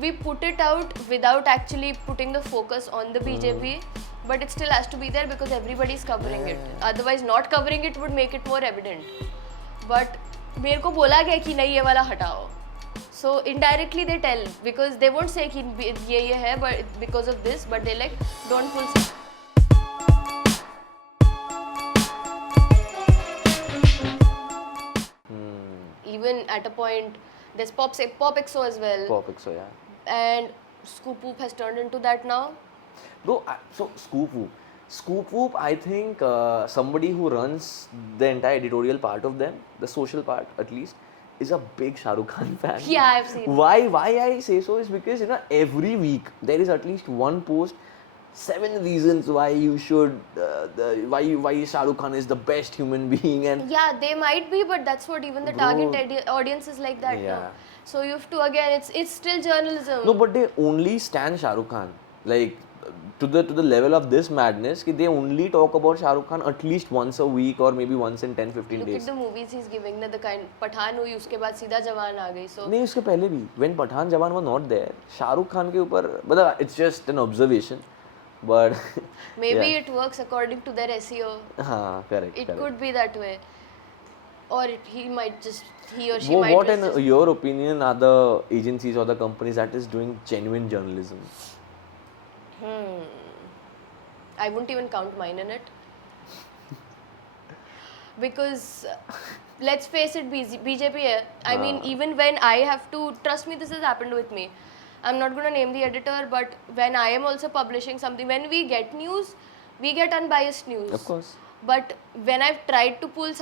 we put it out without actually putting the focus on the BJP, but it still has to be there because everybody is covering it. Otherwise, not covering it would make it more evident. But मेरे को बोला गया कि नहीं ये वाला हटाओ. So indirectly they tell because they won't say कि ये है but because of this, but they like don't pull. Even at a point, there's Pop XO as well. Pop XO, yeah. And Scoop Whoop has turned into that now. Bro, so Scoop Whoop, I think somebody who runs the entire editorial part of them, the social part at least, is a big Shah Rukh Khan fan. Yeah, I've seen. Why I say so is because every week there is at least one post, 7 reasons why you should, why Shah Rukh Khan is the best human being, and yeah, they might be, but that's what even the target audience is like that. Yeah. No? So you have to again, it's still journalism. No, but they only stand Shah Rukh Khan, like to the level of this madness कि they only talk about Shah Rukh Khan at least once a week or maybe once in 10-15 days. Look at the movies he's giving, the kind Pathan हुई उसके बाद सीधा जवान आ गई. So नहीं उसके पहले भी when Pathan Jawan was not there, Shah Rukh Khan के ऊपर मतलब it's just an observation, but maybe yeah. it works according to their SEO. हाँ correct. It could be that way, or he or she वो, might. What in your opinion are the agencies or the companies that is doing genuine journalism? I wouldn't even count mine in it. Because, let's face it, BJP, I mean, even when I have to, trust me, this has happened with me. I'm not going to name the editor, but when I am also publishing something, when we get news, we get unbiased news. Of course. But when I've tried to pull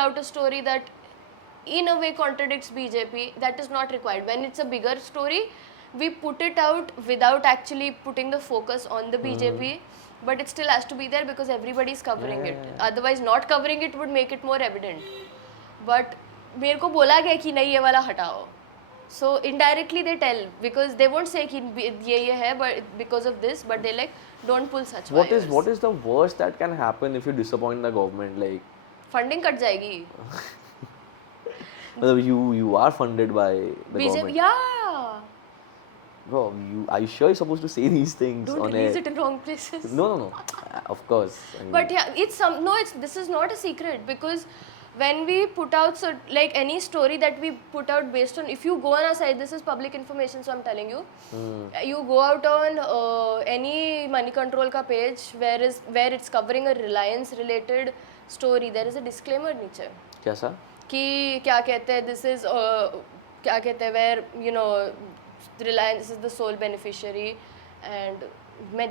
out a story that in a way contradicts BJP, that is not required. When it's a bigger story, we put it out without actually putting the focus on the BJP, but it still has to be there because everybody is covering it. Otherwise, not covering it would make it more evident. But मेरे को बोला गया कि नहीं ये वाला हटाओ. So indirectly they tell because they won't say कि ये है but because of this, but they like don't pull such wires. What is the worst that can happen if you disappoint the government? Like funding cut जाएगी. You are funded by the government. Yeah. Bro, are you sure you're supposed to say these things Don't on release air? it in wrong places. No. Of course. I mean, But yeah, this is not a secret because when we put out like any story that we put out based on, if you go on our site, this is public information, so I'm telling you, you go out on any money control ka page where it's covering a Reliance related story, there is a disclaimer नीचे. क्या सा? कि क्या कहते हैं, this is क्या कहते हैं, where Reliance is the sole beneficiary, and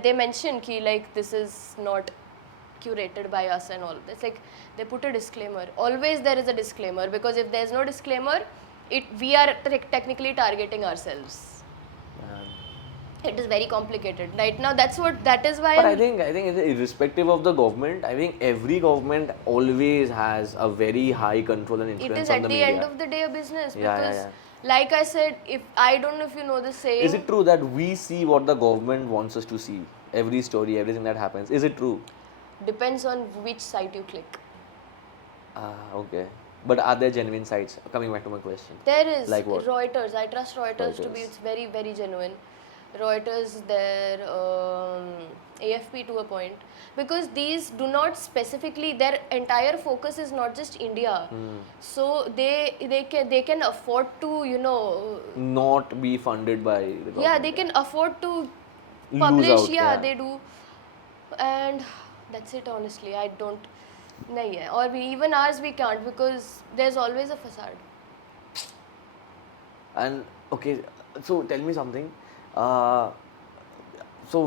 they mention ki like this is not curated by us and all. It's like they put a disclaimer. Always there is a disclaimer because if there is no disclaimer, we are technically targeting ourselves. It is very complicated right now. That is why. But I think irrespective of the government, I think every government always has a very high control and influence on the media. It is at the end of the day a business because. Yeah. Like I said, I don't know if you know the saying. Is it true that we see what the government wants us to see? Every story, everything that happens. Is it true? Depends on which site you click. Okay. But are there genuine sites? Coming back to my question. There is. Like what? Reuters. I trust Reuters to be. It's very, very genuine. Reuters, there, AFP to a point. Because these do not specifically, their entire focus is not just India. So they can afford to, not be funded by the government. Yeah, they can afford to publish. Lose out, yeah, they do. And that's it, honestly. I don't. Nahi hai. Or even ours we can't because there's always a facade. And okay, so tell me something. So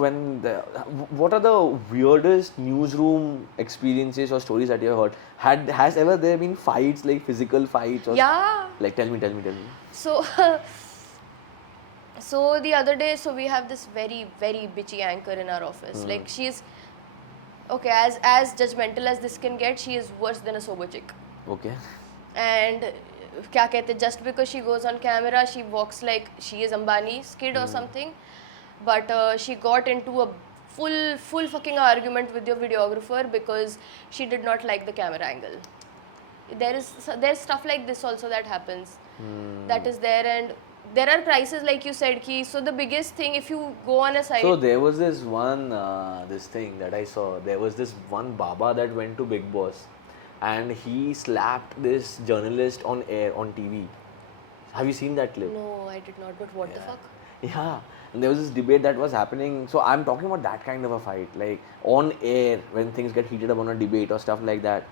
what are the weirdest newsroom experiences or stories that you have heard? Has ever there been fights, like physical fights? Or Yeah. Like tell me. So the other day, we have this very, very bitchy anchor in our office. Like she's, okay, as judgmental as this can get, she is worse than a sober chick. Okay. And क्या कहते, just because she goes on camera, she walks like she is Ambani's kid or something. But she got into a full fucking argument with your videographer because she did not like the camera angle. There's stuff like this also that happens. That is there, and there are prices like you said ki, so the biggest thing if you go on a site. So there was this one this thing that I saw. There was this one Baba that went to Big Boss, and he slapped this journalist on air on TV. Have you seen that clip? No, I did not. But what the fuck? Yeah, and there was this debate that was happening. So I'm talking about that kind of a fight, like on air when things get heated up on a debate or stuff like that.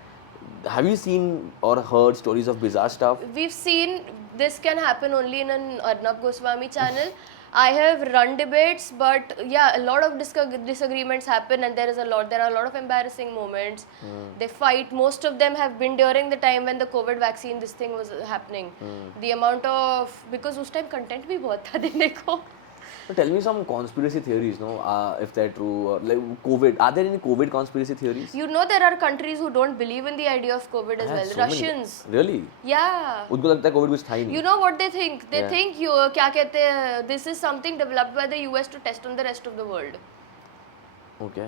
Have you seen or heard stories of bizarre stuff? We've seen this can happen only in an Arnab Goswami channel. I have run debates, but yeah, a lot of disagreements happen, and there are a lot of embarrassing moments. They fight. Most of them have been during the time when the COVID vaccine, this thing was happening. The amount of, because उस time content भी बहुत था देखने को. So tell me some conspiracy theories, no? If they're true, or like COVID. Are there any COVID conspiracy theories? You know there are countries who don't believe in the idea of COVID as well. So many. Russians. Really? Yeah. उनको लगता है COVID कुछ था ही नहीं. You know what they think? They Yeah. think you क्या कहते हैं? This is something developed by the US to test on the rest of the world. Okay.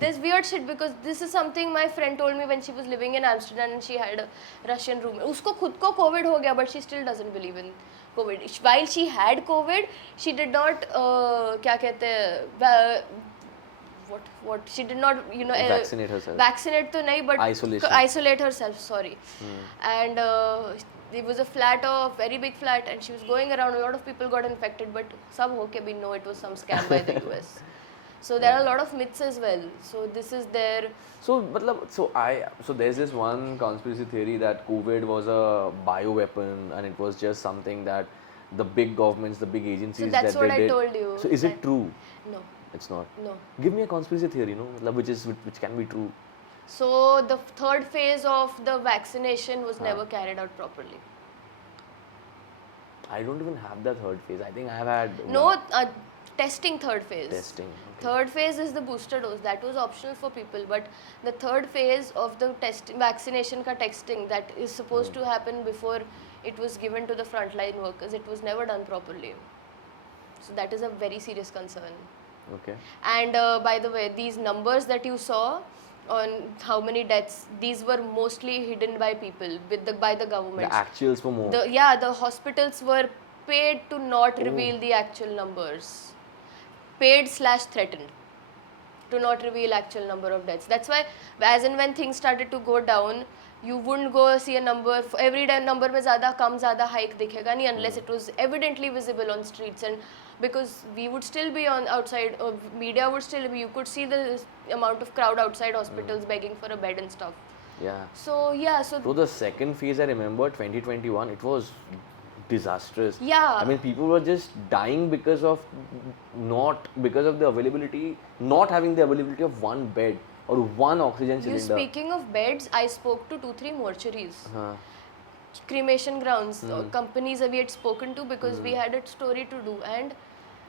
This weird shit, because this is something my friend told me when she was living in Amsterdam and she had a Russian roommate. उसको खुद को COVID हो गया, but she still doesn't believe in COVID. While she had COVID, she did not क्या कहते हैं? What she did not, you know, Vaccinate herself. Vaccinate तो नहीं, but isolate herself. Sorry. And it was a flat, a very big flat, and she was going around. A lot of people got infected, but सब होके भी no, it was some scam by the US. So there are a lot of myths as well. So this is there. So there's this one conspiracy theory that COVID was a bioweapon, and it was just something that the big governments, the big agencies So that's that what they I did. told you. So is it true? No. It's not. No. Give me a conspiracy theory, no, which can be true. So the third phase of the vaccination was never carried out properly. I don't even have the third phase. I think I have had No, testing third phase. testing. Okay. Third phase is the booster dose. That was optional for people, but the third phase of the vaccination ka testing that is supposed to happen before it was given to the frontline workers. It was never done properly. So that is a very serious concern. Okay. And by the way, these numbers that you saw on how many deaths, these were mostly hidden by people by the government. The actuals for more. The hospitals were paid to not reveal the actual numbers. Paid/threatened to not reveal actual number of deaths. That's why as and when things started to go down, you wouldn't go see a number. Every day number में ज़्यादा कम ज़्यादा hike दिखेगा नहीं unless it was evidently visible on streets, and because we would still be on outside, media would still be, you could see the amount of crowd outside hospitals begging for a bed and stuff. Yeah. So yeah, so the second phase, I remember 2021, it was disastrous. Yeah. I mean, people were just dying because of not having the availability of one bed or one oxygen cylinder. Speaking of beds, I spoke to 2-3 mortuaries. Cremation grounds, companies we had spoken to, because we had a story to do, and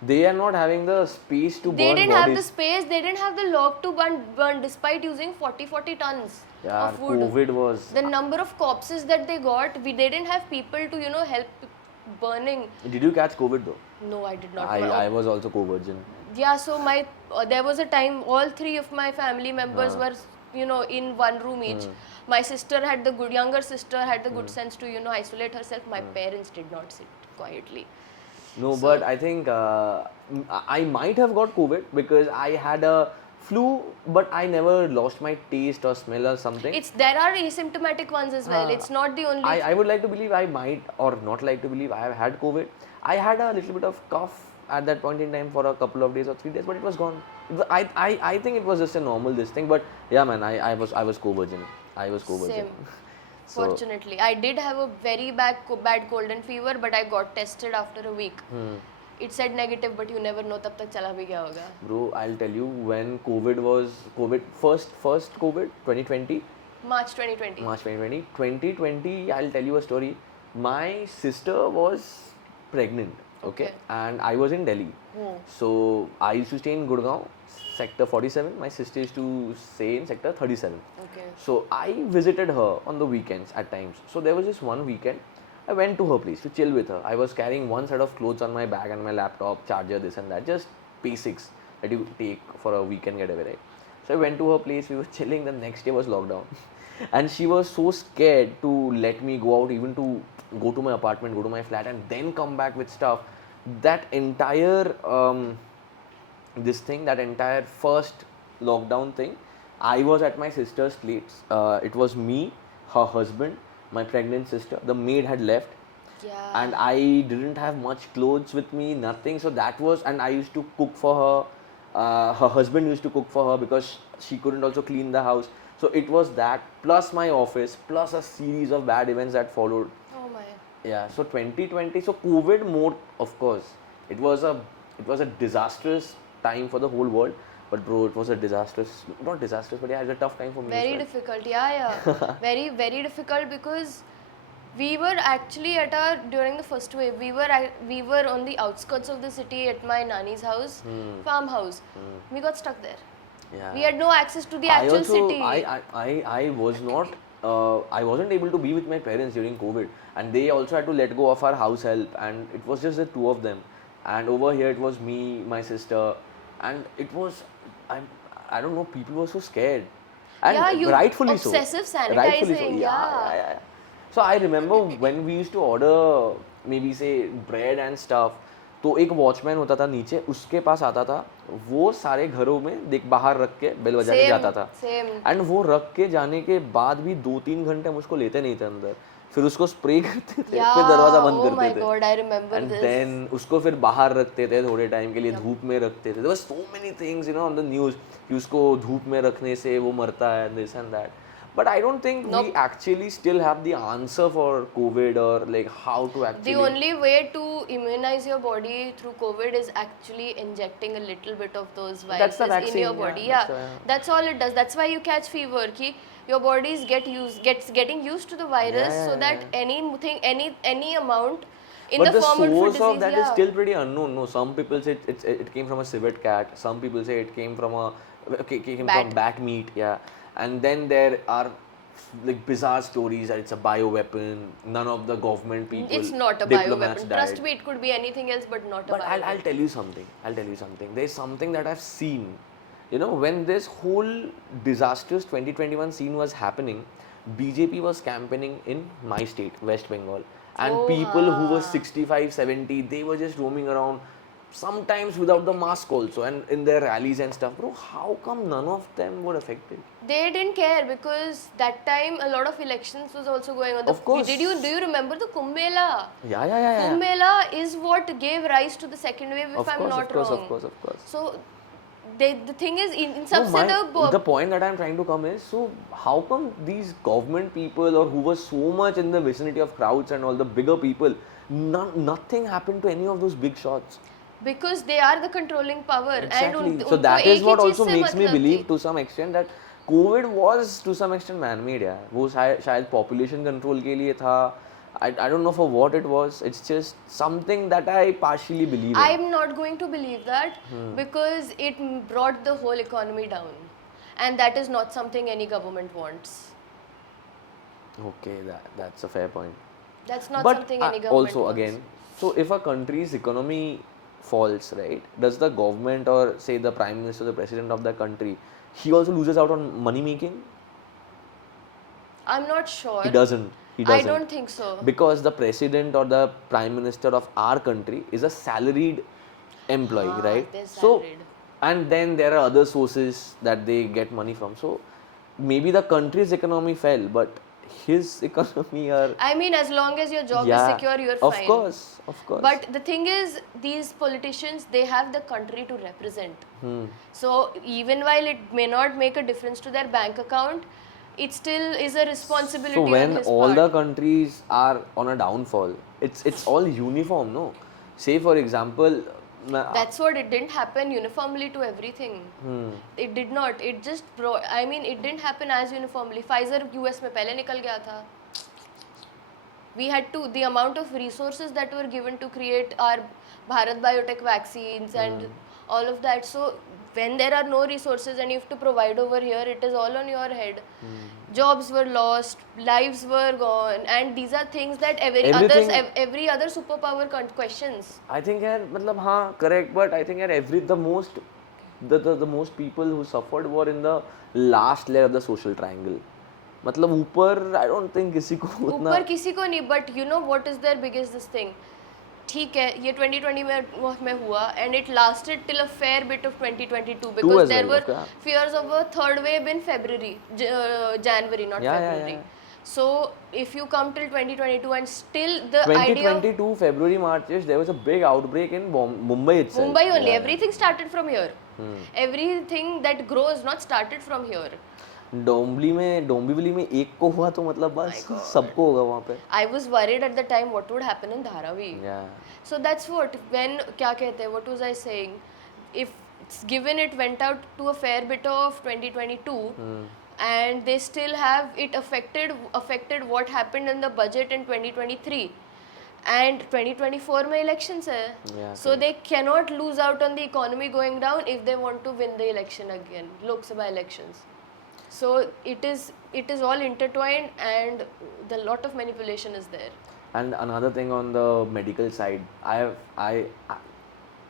they are not having the space to burn they didn't bodies. have the space, they didn't have the log to burn despite using 40 tons of wood. COVID was... The number of corpses that they got, they didn't have people to, you know, help burning. Did you catch COVID though? No, I did not. I was also co-virgin. Yeah, so there was a time all 3 of my family members were, you know, in one room each. My sister had younger sister had the good sense to, you know, isolate herself. My parents did not sit quietly. No, but I think I might have got COVID because I had a flu, but I never lost my taste or smell or something. There are asymptomatic ones as well. It's not the only. I would like to believe I might, or not like to believe I have had COVID. I had a little bit of cough at that point in time for a couple of days or 3 days, but it was gone. I think it was just a normal thing, but yeah, man, I was co-virgin. I was co-virgin. Same. Fortunately, I did have a very bad cold and fever, but I got tested after a week. It said negative, but you never know तब तक चला भी गया होगा. Bro, I'll tell you, when first COVID 2020. March 2020. 2020, I'll tell you a story. My sister was pregnant, okay? And I was in Delhi. So I used to stay in Gurgaon, sector 47. My sister used to stay in sector 37. Okay. So I visited her on the weekends at times. So there was this one weekend, I went to her place to chill with her. I was carrying one set of clothes on my bag and my laptop, charger, this and that, just basics that you take for a weekend getaway, right? So I went to her place, we were chilling, the next day was lockdown. And she was so scared to let me go out, even to go to my apartment, go to my flat, and then come back with stuff. That entire that entire first lockdown thing, I was at my sister's place. It was me, her husband, my pregnant sister. The maid had left, and Yeah. I didn't have much clothes with me, nothing. So that was, and I used to cook for her. Her husband used to cook for her because she couldn't also clean the house. So it was that, plus my office, plus a series of bad events that followed. Oh my. Yeah, so 2020, so COVID more, of course, it was a disastrous time for the whole world. But bro, it was a disastrous, not disastrous, but yeah, it was a tough time for me. Very as well. difficult. Yeah. Very, very difficult because we were actually at our during the first wave. We were on the outskirts of the city at my nanny's house, farmhouse. We got stuck there. Yeah. We had no access to the actual city. I was not, I wasn't able to be with my parents during COVID, and they also had to let go of our house help, and it was just the two of them. And over here, it was me, my sister, and it was, I, I don't know, people were so scared, and Yeah, you rightfully so. obsessive Rightfully so. sanitizing, yeah. So I remember when we used to order, maybe say bread and stuff, तो एक watchman होता था नीचे, उसके पास आता था, वो सारे घरों में देख बाहर रख के बेल बजा के Same, जाता था, same. एंड वो रख के जाने के बाद भी 2-3 घंटे हम उसको लेते नहीं थे अंदर, फिर उसको स्प्रे करते थे, फिर दरवाजा बंद Oh my करते थे, God, I remember and this. Then उसको फिर बाहर रखते थे थोड़े टाइम के लिए, धूप में रखते थे. There were so many things, on the news कि उसको धूप में रखने से वो मरता है, this and that. But I don't think we actually still have the answer for COVID, or like how to actually. The only way to immunize your body through COVID is actually injecting a little bit of those That's the viruses in vaccine, your body. yeah, Yeah, that's all it does. That's why you catch fever. Ki your bodies getting used to the virus, Yeah, so yeah, that anything, any amount in But the the form of source disease, of that is yeah. still pretty unknown. No, some people say it came from a civet cat. Some people say it came from from bat meat. Yeah, and then there are like bizarre stories that it's a bioweapon. None of the government people. It's not a diplomats bioweapon. died. Trust me, it could be anything else, but not a But bioweapon. I'll tell you something. There's something that I've seen. When this whole disastrous 2021 scene was happening, BJP was campaigning in my state, West Bengal. And people who were 65, 70, they were just roaming around, sometimes without the mask also, and in their rallies and stuff. Bro, how come none of them were affected? They didn't care because that time a lot of elections was also going on. Of course. Do you remember the Kumbh Mela? Yeah. Kumbh Mela is what gave rise to the second wave, if I'm not wrong. Of course. So the thing is, in No, सबसे the point that I'm trying to come is, so how come these government people, or who were so much in the vicinity of crowds and all the bigger people, nothing happened to any of those big shots? because they are the controlling power. Exactly. And So that is what also makes me मतलब believe to some extent that COVID was to some extent man-made. Yeah, वो शायद population control के लिए था. I don't know for what it was. It's just something that I partially believe in. I'm not going to believe that because it brought the whole economy down, and that is not something any government wants. Okay, that's a fair point. That's not But something any government also wants. again, so if a country's economy falls, right, does the government, or say the prime minister, the president of the country, he also loses out on money making? I'm not sure. He doesn't. I don't think so. Because the president or the prime minister of our country is a salaried employee, right? they're So, salaried. and then there are other sources that they get money from. So, maybe the country's economy fell, but his economy are. I mean, as long as your job is secure, you're of fine. course. But the thing is, these politicians, they have the country to represent. So even while it may not make a difference to their bank account, it still is a responsibility So on when his all part. the countries are on a downfall, it's all uniform, no? Say for example, That's what, it didn't happen uniformly to everything. It did not. It just it didn't happen as uniformly. Pfizer US में पहले निकल गया था. We had to, the amount of resources that were given to create our Bharat Biotech vaccines and all of that. So when there are no resources and you have to provide over here, it is all on your head. Jobs were lost, lives were gone, and these are things that every other superpower questions. I think correct, but I think the most people who suffered were in the last layer of the social triangle. मतलब ऊपर I don't think किसी को उतना ऊपर किसी को नहीं, but you know what is their biggest this thing. ठीक है, ये 2020 में हुआ and it lasted till a fair bit of 2022 because as there well, were okay. fears of a third wave in February, January, not February. So if you come till 2022 and still the idea of 2022 February March there was a big outbreak in Mumbai itself. Mumbai only, everything started from here. Everything that grows not started from here. Dombivli में एक को हुआ तो मतलब बस सबको होगा वहाँ पे. I was worried at the time what would happen in Dharavi. Yeah. So that's what when क्या कहते हैं, what was I saying? If given it went out to a fair bit of 2022 and they still have it affected what happened in the budget in 2023 and 2024 में elections है. So they cannot lose out on the economy going down if they want to win the election again, Lok Sabha elections. So it is all intertwined and the lot of manipulation is there. And another thing on the medical side, I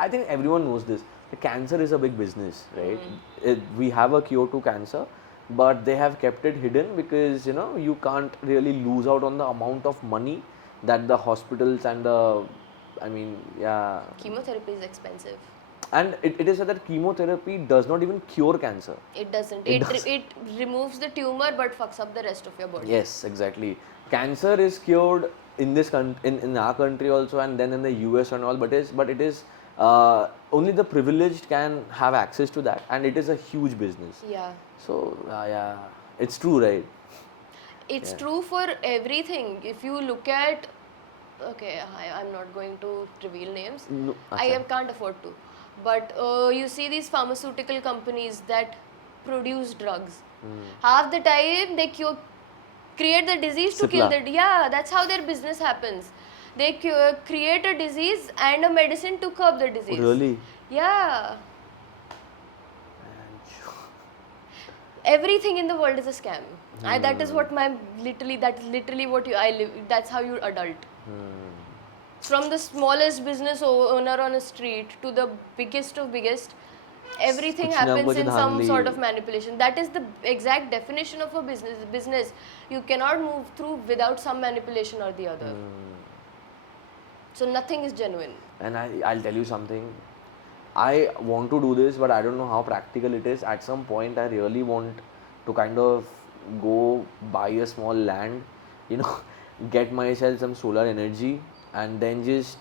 think everyone knows this. The cancer is a big business, right? We have a cure to cancer, but they have kept it hidden because you can't really lose out on the amount of money that the hospitals and Chemotherapy is expensive. And it is said that chemotherapy does not even cure cancer. It doesn't. It removes the tumor but fucks up the rest of your body. Yes, exactly. Cancer is cured in this in our country also, and then in the US and all. But it is only the privileged can have access to that, and it is a huge business. Yeah. So it's true, right? It's true for everything. If you look at, okay, I'm not going to reveal names. No, I can't afford to. But you see these pharmaceutical companies that produce drugs. Half the time they create the disease to kill the... Yeah, that's how their business happens. They create a disease and a medicine to curb the disease. Really? Yeah. Everything in the world is a scam. That is what that's literally what I live. That's how you adult. From the smallest business owner on a street to the biggest of biggest, everything happens in some sort of manipulation. That is the exact definition of a business. You cannot move through without some manipulation or the other. So nothing is genuine. And I'll tell you something. I want to do this, but I don't know how practical it is. At some point, I really want to kind of go buy a small land, get myself some solar energy, and then just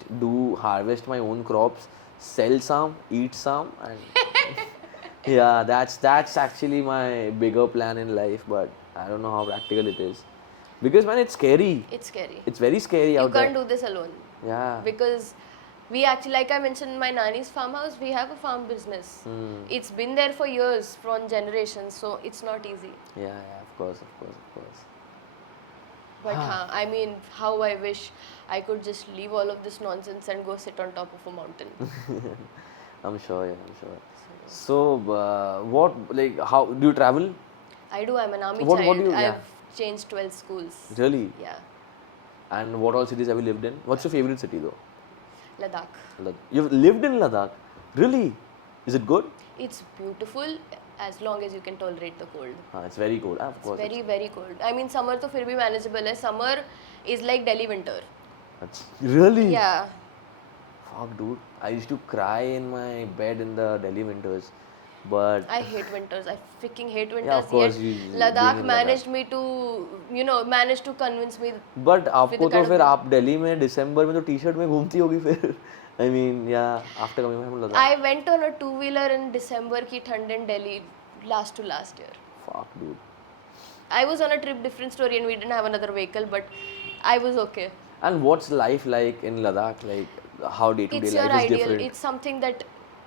harvest my own crops, sell some, eat some, and yeah, that's actually my bigger plan in life. But I don't know how practical it is, because man, it's scary. It's scary. It's very scary out there. You can't do this alone. Yeah. Because we actually, like I mentioned in my nanny's farmhouse, we have a farm business. It's been there for years, from generations, so it's not easy. Yeah, of course. But I mean, how I wish I could just leave all of this nonsense and go sit on top of a mountain. I'm sure. So, how do you travel? I do. I'm an army What child. do you? I've changed 12 schools. Really? Yeah. And what all cities have you lived in? What's your favorite city though? Ladakh. You've lived in Ladakh? Really? Is it good? It's beautiful as long as you can tolerate the cold. It's very cold. Of course. It's very, very cold. I mean, summer to फिर भी manageable है. Summer is like Delhi winter. That's really? Yeah. Fuck, dude. I used to cry in my bed in the Delhi winters. But I hate winters. I freaking hate winters. Yeah, of course. Ladakh managed me to, managed to convince me. But आपको तो फिर आप दिल्ली में दिसंबर में तो T-shirt में घूमती होगी फिर. I mean, yeah, after coming from Ladakh. I went on a two-wheeler in December की ठंड in Delhi last to last year. Fuck, dude. I was on a trip, different story, and we didn't have another vehicle, but I was okay. And what's life like in Ladakh? Like, how day-to-day life is different? It's something that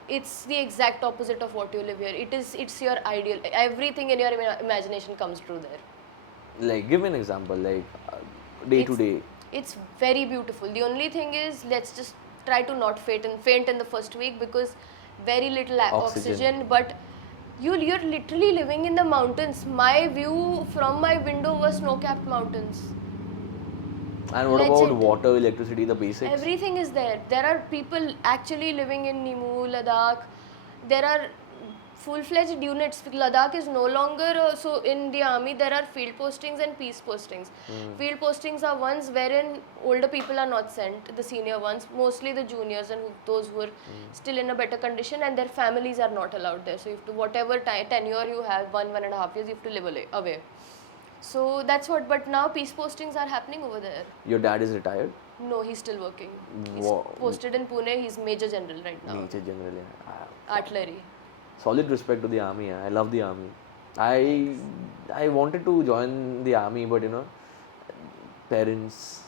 it's the exact opposite of what you live here. It's your ideal. Everything in your imagination comes true there. Like, give me an example. Like, day to day. It's very beautiful. The only thing is, let's just try to not faint in the first week because very little oxygen. But you're literally living in the mountains. My view from my window was snow-capped mountains. And what about water, electricity, the basics? Everything is there. There are people actually living in Nimu, Ladakh. There are full-fledged units. Ladakh is no longer so in the army there are field postings and peace postings. Field postings are ones wherein older people are not sent, the senior ones, mostly the juniors and those who are still in a better condition, and their families are not allowed there. So you have to, whatever tenure you have, 1.5 years, you have to live away. So that's what, but now peace postings are happening over there. Your dad is retired? No, he's still working. He's Wow. posted in Pune, he's Major General right now. Major General, yeah. Artillery. Solid respect to the army. Yeah. I love the army. I wanted to join the army, but parents,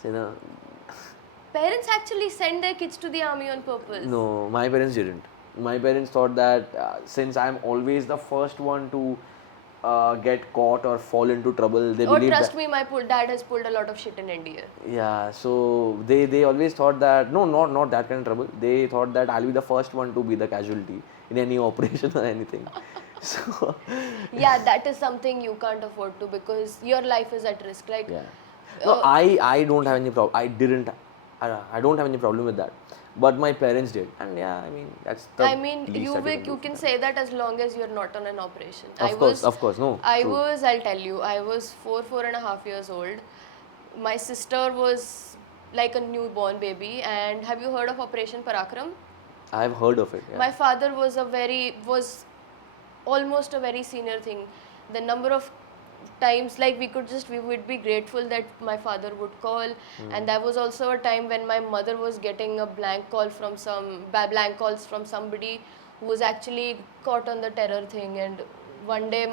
Parents actually send their kids to the army on purpose. No, my parents didn't. My parents thought that since I'm always the first one to get caught or fall into trouble, they believe trust that, me, my dad has pulled a lot of shit in India. yeah, so they always thought that no, not that kind of trouble. They thought that I'll be the first one to be the casualty in any operation or anything. So Yeah, that is something you can't afford to, because your life is at risk. Like, yeah. No, I don't have any problem. I don't have any problem with that. But my parents did, and yeah, I mean that's the. you can say that as long as you're not on an operation. Of course, no. True. I'll tell you, I was 4.5 years old. My sister was like a newborn baby, and have you heard of Operation Parakram? I've heard of it. Yeah. My father was almost a very senior thing. The number of times, like, we would be grateful that my father would call. And there was also a time when my mother was getting a blank calls from somebody who was actually caught on the terror thing. And one day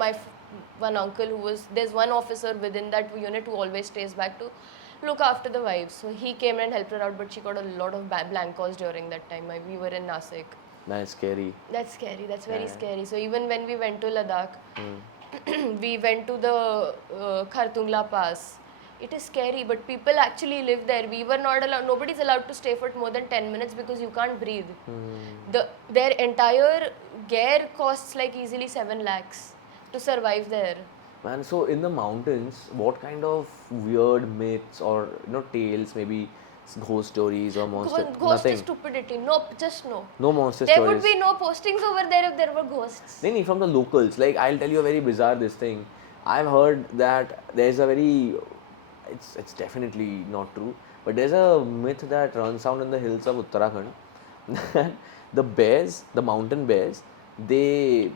one uncle there's one officer within that unit who always stays back to look after the wives. So he came and helped her out, but she got a lot of blank calls during that time. We were in Nasik. That's scary. That's scary. That's very scary. So even when we went to Ladakh, we went to the Khartungla Pass. It is scary, but people actually live there. We were not allowed. Nobody's allowed to stay for more than 10 minutes because you can't breathe. Their entire gear costs like easily 7 lakhs to survive there. Man, so in the mountains, what kind of weird myths or tales, maybe ghost stories or monster? Ghost Nothing. is stupidity. No, just no. No monster There stories. would be no postings over there if there were ghosts. No, from the locals. Like, I'll tell you a very bizarre this thing. I've heard that there's a very, it's definitely not true, but there's a myth that runs around in the hills of Uttarakhand that the mountain bears, they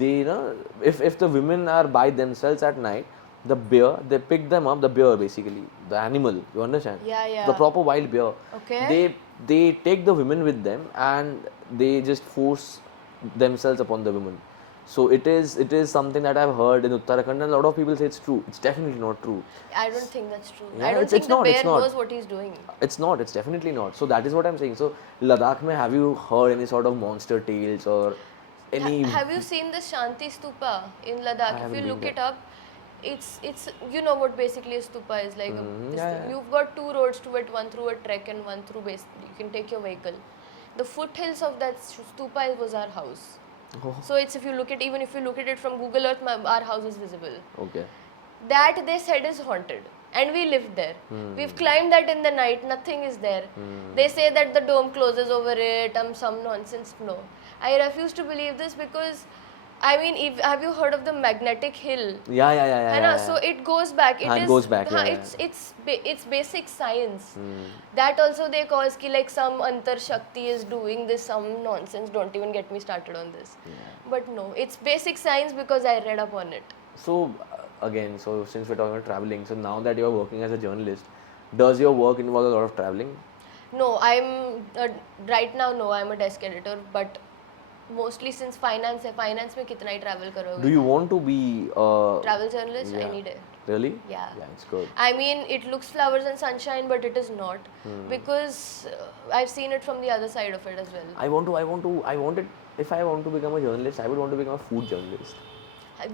if the women are by themselves at night, they pick them up, the bear basically, the animal, you understand? Yeah. The proper wild bear. Okay. They take the women with them and they just force themselves upon the women. So it is something that I've heard in Uttarakhand, and a lot of people say it's true. It's definitely not true. I don't think that's true. Yeah, I don't think the bear knows what he's doing. It's not. It's definitely not. So that is what I'm saying. So Ladakh mein, have you heard any sort of monster tales or any? Have you seen the Shanti Stupa in Ladakh? If you look it up, it's you know what basically a stupa is like. You've got 2 roads to it, one through a trek and one through base. You can take your vehicle. The foothills of that stupa was our house. Oh. So it's even if you look at it from Google Earth, our house is visible. Okay. That they said is haunted, and we lived there. We've climbed that in the night. Nothing is there. They say that the dome closes over it. Some nonsense. No, I refuse to believe this because, I mean, have you heard of the magnetic hill? Yeah. So it goes back. It goes back. It's basic science. That also they call like some Antar Shakti is doing this, some nonsense. Don't even get me started on this. But no, it's basic science because I read up on it. So again, since we're talking about traveling, so now that you're working as a journalist, does your work involve a lot of traveling? No, right now no, I'm a desk editor, but mostly since finance mein kitna hi travel karoge? Do you want to be a travel journalist? Yeah. Any day. Really? Yeah, it's good. I mean, it looks flowers and sunshine, but it is not, because I've seen it from the other side of it as well. If I want to become a journalist, I would want to become a food journalist.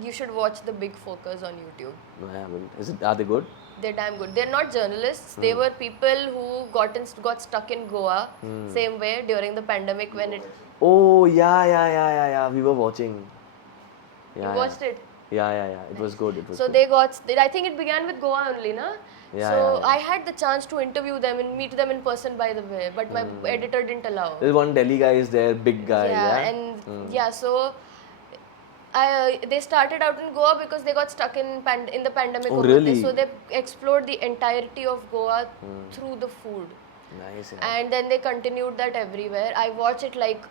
You should watch the Big Focus on YouTube. No, I haven't. Are they good? They're damn good. They're not journalists. They were people who got stuck in Goa, same way during the pandemic when it. Oh yeah. We were watching. You watched it? Yeah. It was good. I think it began with Goa only, na? Yeah. I had the chance to interview them and meet them in person, by the way, but my editor didn't allow. There's one Delhi guy is there, big guy. So they started out in Goa because they got stuck in the pandemic Oh, over really? there. So they explored the entirety of Goa through the food. Nice. And then they continued that everywhere. I watch it like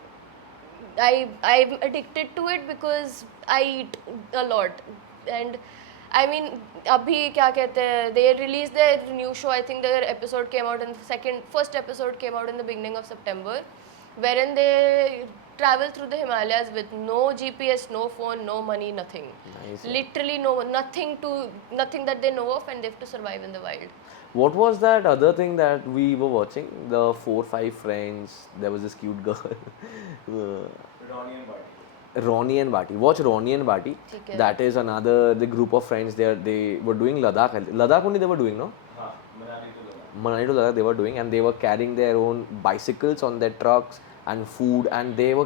I'm addicted to it because I eat a lot. And I mean, abhi kya kehte hain, they released their new show. I think their episode came out in first episode came out in the beginning of September, wherein they travel through the Himalayas with no GPS, no phone, no money, nothing. Nice. Literally nothing that they know of, and they have to survive in the wild. What was that other thing that we were watching? The 4-5 friends. There was this cute girl. Ronnie and Bati. Watch Ronnie and Bati. Okay. That is the group of friends there. They were doing Ladakh. Ladakh only they were doing, no? Manali to Ladakh they were doing, and they were carrying their own bicycles on their trucks and food. And they were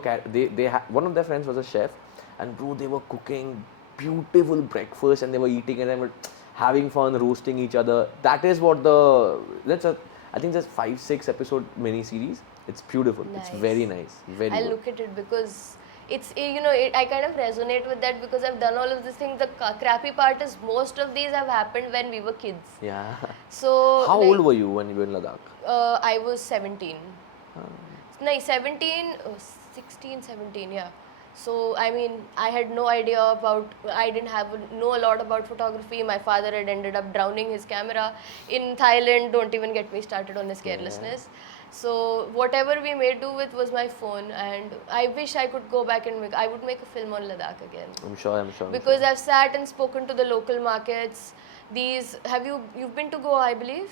one of their friends was a chef, and bro, they were cooking beautiful breakfast, and they were eating and they were having fun, roasting each other. That is what I think just 5-6 episode mini series. It's beautiful. Nice. It's very nice. Very I'll good. look at it because it's I kind of resonate with that because I've done all of these things. The crappy part is most of these have happened when we were kids. Yeah. So How old were you when you were in Ladakh? I was 17. No, 17, 16, 17, yeah. So I mean, I had no idea I didn't know a lot about photography. My father had ended up drowning his camera in Thailand. Don't even get me started on his carelessness. So whatever we made do with was my phone, and I wish I could go back and I would make a film on Ladakh again. I'm sure. Because I've sat and spoken to the local markets. You've been to Goa, I believe?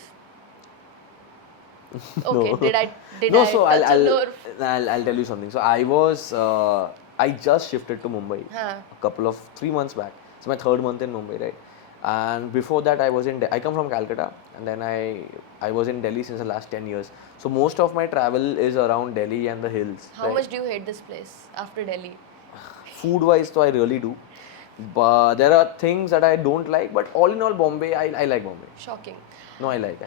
Okay, No. did I No, so touch a nerve? I'll tell you something. So I just shifted to Mumbai a couple of 3 months back. It's my 3rd month in Mumbai, right? And before that, I come from Calcutta, and then I was in Delhi since the last 10 years. So most of my travel is around Delhi and the hills. How much do you hate this place after Delhi? Food-wise, so I really do. But there are things that I don't like. But all in all, Bombay, I like Bombay. Shocking. No, I like.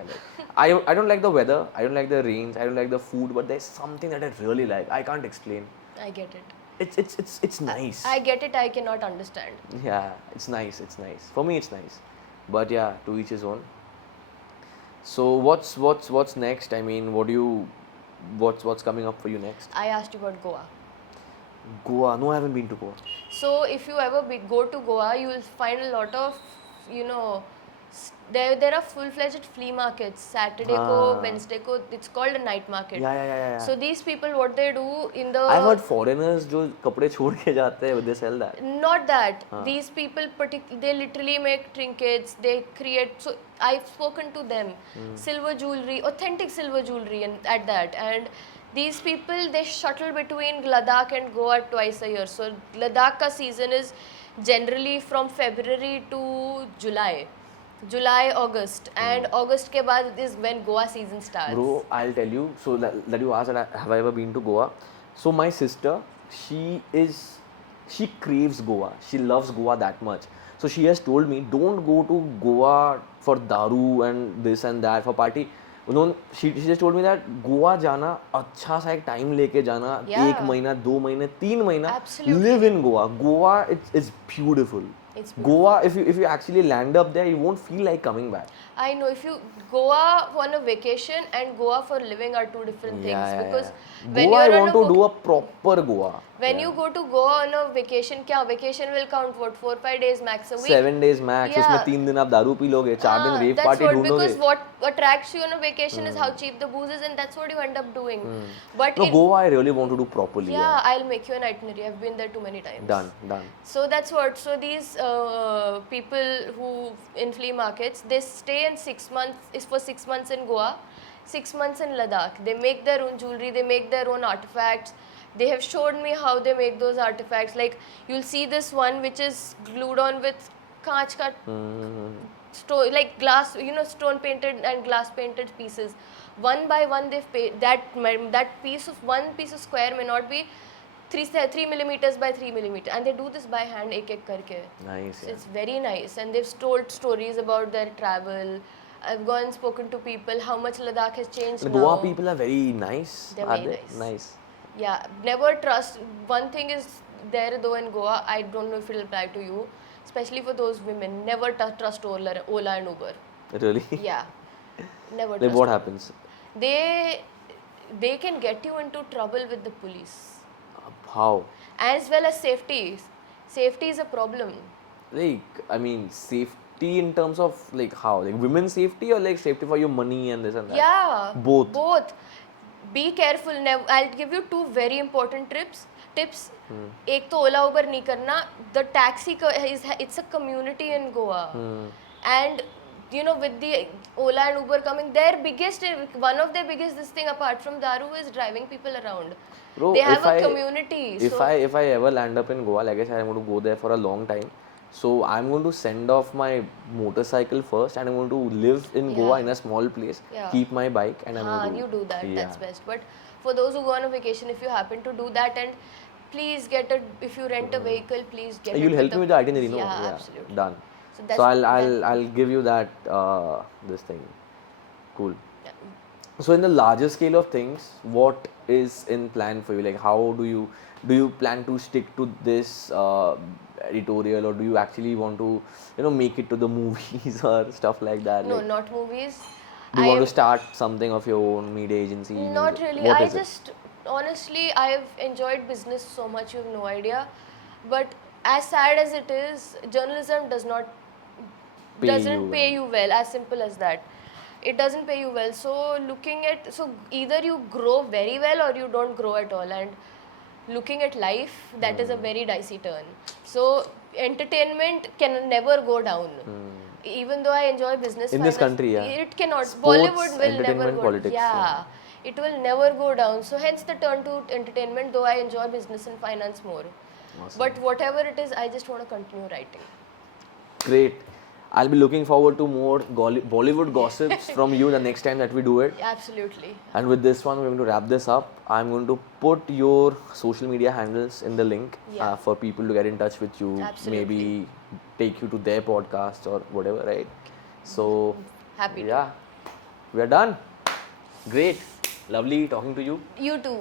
I don't like the weather. I don't like the rains. I don't like the food. But there's something that I really like. I can't explain. I get it. It's nice. I get it. I cannot understand. Yeah, it's nice. For me, it's nice. But yeah, to each his own. So what's next? I mean, what's coming up for you next? I asked you about Goa. Goa? No, I haven't been to Goa. So if you ever go to Goa, you will find a lot of, there are full-fledged flea markets. Saturday ko, Wednesday ko, it's called a night market. Yeah. So these people, what they do in the... I've heard foreigners जो कपड़े छोड़ के जाते हैं, they sell that. Not that. These people, they literally make trinkets. They create. So I've spoken to them. Silver jewelry, authentic silver jewelry, at that. And these people, they shuttle between Ladakh and Goa twice a year. So Ladakh ka season is generally from February to July, August, and August ke baad is when Goa season starts. Bro, I'll tell you. So that you asked, have I ever been to Goa? So my sister, she craves Goa. She loves Goa that much. So she has told me, don't go to Goa for daru and this and that for party. She just told me that Goa जाना अच्छा सा एक time लेके जाना 1 महीना 2 महीने 3 महीना Absolutely. live in Goa it's beautiful. It's Goa, if you actually land up there, you won't feel like coming back. I know, if you Goa on a vacation and Goa for living are two different things. Because when Goa, I you're want to do a proper Goa. When you go to Goa on a vacation, vacation will count what 4-5 days max a week. 7 days max. उसमें 3 दिन आप दारू P लोगे, 4 दिन rave party ढूंढोगे. Because what attracts you on a vacation is how cheap the booze is, and that's what you end up doing. But no, Goa I really want to do properly. Yeah, I'll make you an itinerary. I've been there too many times. Done. So that's what. So these people who in flea markets, they stay in 6 months. Is for 6 months in Goa, 6 months in Ladakh. They make their own jewelry. They make their own artifacts. They have showed me how they make those artifacts. Like you'll see this one which is glued on with kaach ka stone, like glass, stone painted and glass painted pieces. One by one, they've that piece of square may not be 3 millimeters by 3 millimeters, and they do this by hand, ek karke. Nice. So it's very nice, and they've told stories about their travel. I've gone and spoken to people how much Ladakh has changed now. Goa people are very nice. They're very nice. Nice. Yeah, never trust. One thing is there though in Goa, I don't know if it'll apply to you, especially for those women. Never trust Ola and Uber. Really? Yeah, never Like trust. what Uber. happens? They can get you into trouble with the police, How? as well as safety. Safety is a problem. Like, I mean, safety in terms of like how? Like women's safety or like safety for your money and this and that? Yeah, Both. Both. Be careful. I'll give you two very important tips. एक तो ओला उबर नहीं करना. The taxi it's a community in Goa, and you know, with the Ola and Uber coming, one of their biggest this thing apart from Daru is driving people around. Bro, They have a community. If I ever land up in Goa, like I said, I'm going to go there for a long time. So I'm going to send off my motorcycle first, and I'm going to live in Goa in a small place. Yeah. Keep my bike, and I'm going to. You do that. Yeah. That's best. But for those who go on a vacation, if you happen to do that, and please if you rent a vehicle, please get. You'll help me with the itinerary, no? Yeah, absolutely. Done. So, So I'll give you that this thing. Cool. Yeah. So in the larger scale of things, what is in plan for you? Like how do you plan to stick to this editorial, or do you actually want to make it to the movies or stuff like that? No, like, not movies. do you want to start something of your own media agency? Not really. What I is it? just honestly, I've enjoyed business so much, you have no idea. But as sad as it is, journalism doesn't pay you well. As simple as that. It doesn't pay you well. So either you grow very well or you don't grow at all. And looking at life, that is a very dicey turn. So entertainment can never go down. Even though I enjoy business In this country, yeah. it cannot. Sports, Bollywood will never entertainment, go politics, yeah. It will never go down. So hence the turn to entertainment, though I enjoy business and finance more. Awesome. But whatever it is, I just want to continue writing. Great. I'll be looking forward to more Bollywood gossips from you the next time that we do it. Absolutely. And with this one, we're going to wrap this up. I'm going to put your social media handles in the link for people to get in touch with you. Absolutely. Maybe take you to their podcast or whatever, right? So, Happy to. yeah, we are done. Great. Lovely talking to you. You too.